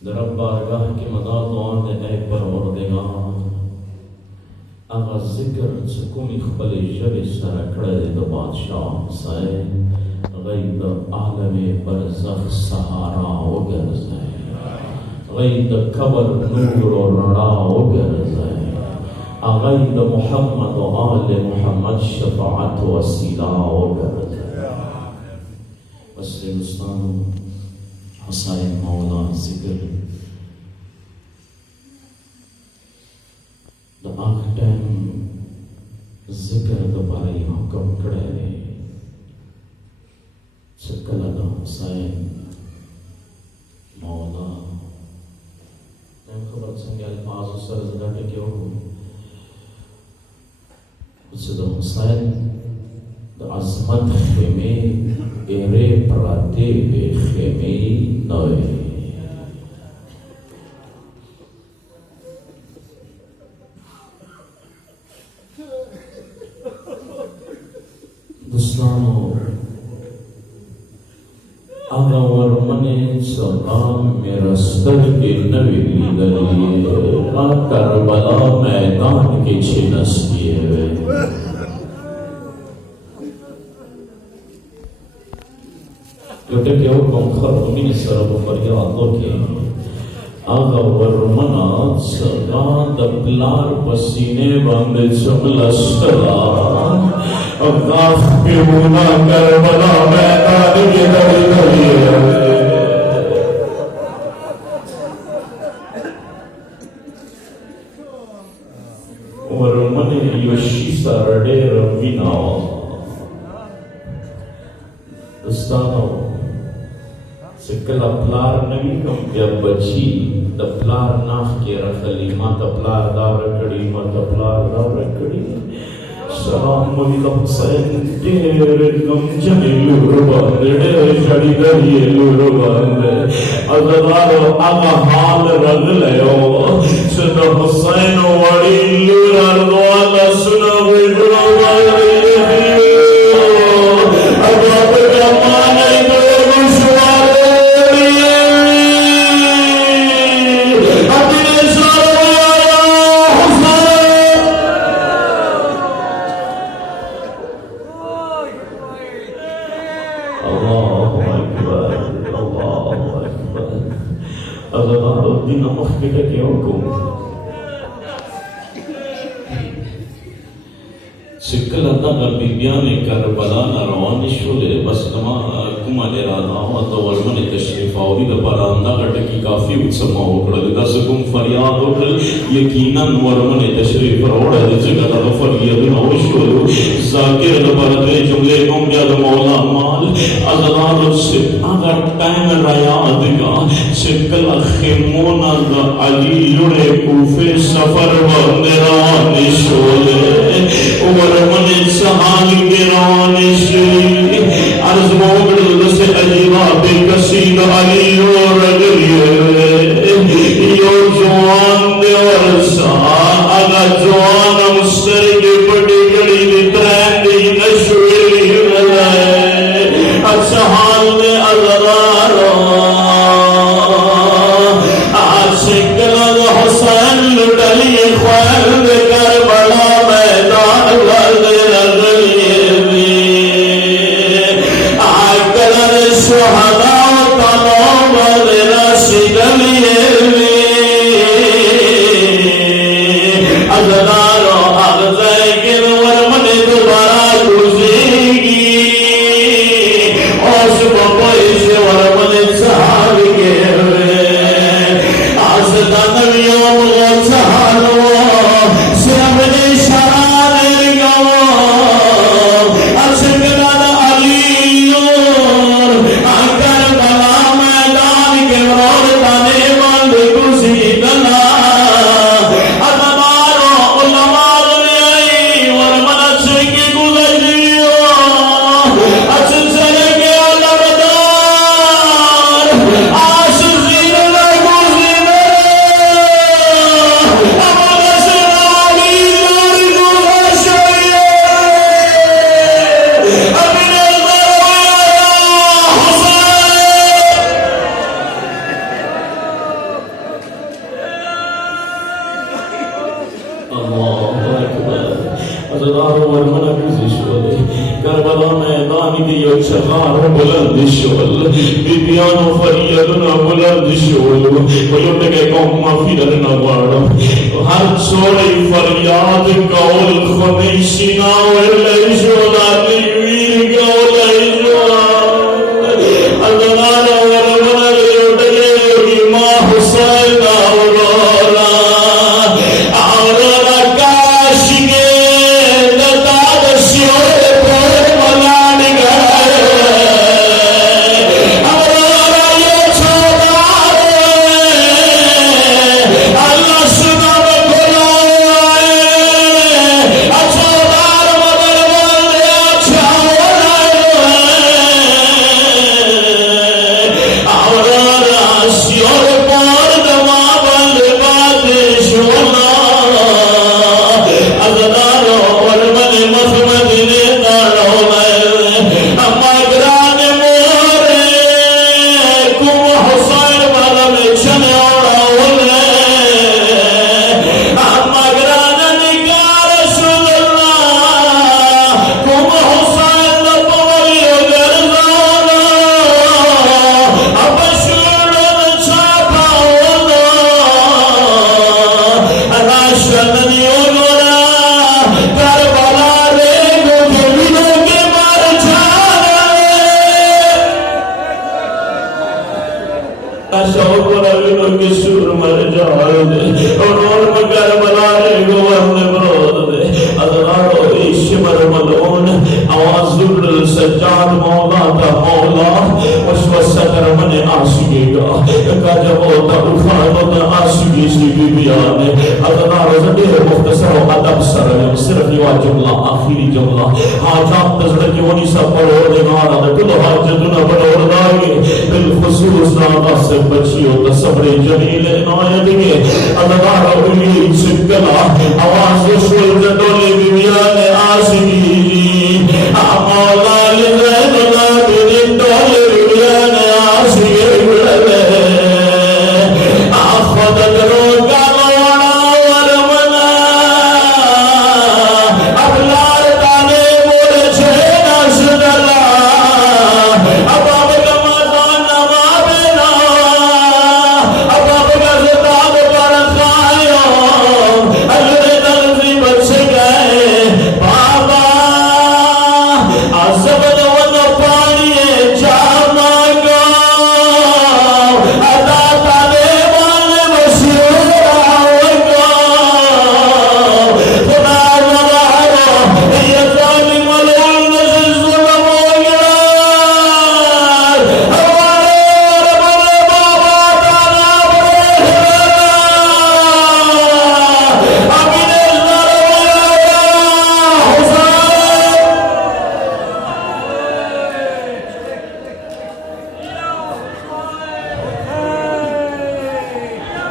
दरब बारगाह की मदा दुआन दे परवरदिगार आगा जिक्र सुकून इखबल जब सरकड़े तो बादशाह से गैद आलम बरज़ख सहारा उगर्ज़ है गैद कबर नूर और रड़ा उगर्ज़ है गैद मोहम्मद व आले मोहम्मद शफाअत वसीला उगर्ज़ है वस्ले मुस्तानु हसाइन मौला जिक्र द आख टाइम जिक्र दोबारा यहाँ कम कड़े ने शक्ल अदा हुसैन मौला टाइम खबर संग अल्फाज उसर ज़रा के क्यों उससे द हुसैन द अज़मत खेमे एरे पराते बे खेमे नए दुश्मनों अगर मने सलाम मेरा सर के नवी लीदलिए करबला मैदान के छिनस किए हुए क्योंकि क्या कौन खरमीन सरब फरियादों के आगा वरमना सगा दबलार पसीने बांधे चमला सला अल्लाह के मुना करबला मैदान के दरिए वरमने योशी सरडे रविना दोस्तों sekala plar nabi kam kya bachi the plar naaf ke rakhali ma the plar da rakadi ma the plar da rakadi salam alaikum Husain tere kam jamilu rubande shadi dariye rubande azadaro aga hal rag layo sada Husain wadi lurarwala sunawe rubande सिक्कलता गर्बियाने Karbala नरवान शोले बस कमा कुमाले राधा व तवलमने तशरीफ औरी the परांदा गटकी काफी उत्समा होकड़ दसकुम फरियाद होकल यकीनन वरमने तशरीफ रोड़ा जगह द फरियाद नौशो जाकिर द परते जुमले कौम या द मौला माल अज़लाल से अगर टाइम रायाद का सिक्कल खिमोना द अली लुड़े कूफे सफर वंदरान शोले वरमने सहाल के रवाने श्री अर्ज मोगड़ से अजीबा बेकसीद अली और अगलिए यो जवान दे और सा अगा जवान मुस्तर के बड़ी गड़ी नित्रान दी नशवेली रलाए अच्छा हाल में अज़रारो आशिक लग हुसैन लुटलिए ख्वार दे कर बड़ा मैदान शहदा तमाम वर्मना किजिशोले करबला मैदान की यक्षगार बुलंद शोल बिबियानो फरियदना बुलंद शोल वयोटे के कौम माफिरन नवाड़ा हर छोड़े फरियाद कौल खमीशिना वले शोला वीर कौल शोला अल्लाह वर्मना योटे के मां हुसैन औरोला सज्जाद मौला का मौला वसवसत रमन आशिकेगा का जब होता उखान होता आशिकी सी बियान अदना रज़दे मुख्तसर अदब सरल सिर्फ ये जुमला आखिरी जुमला हाजात तजड़ की वनी सब परवरदिगार अद कुल हाजतुना परवरदाई बिल खुसूस नादा से बचियो तसब्र जलील इनायत के अदना रउली चिकला आवाज शुल जदो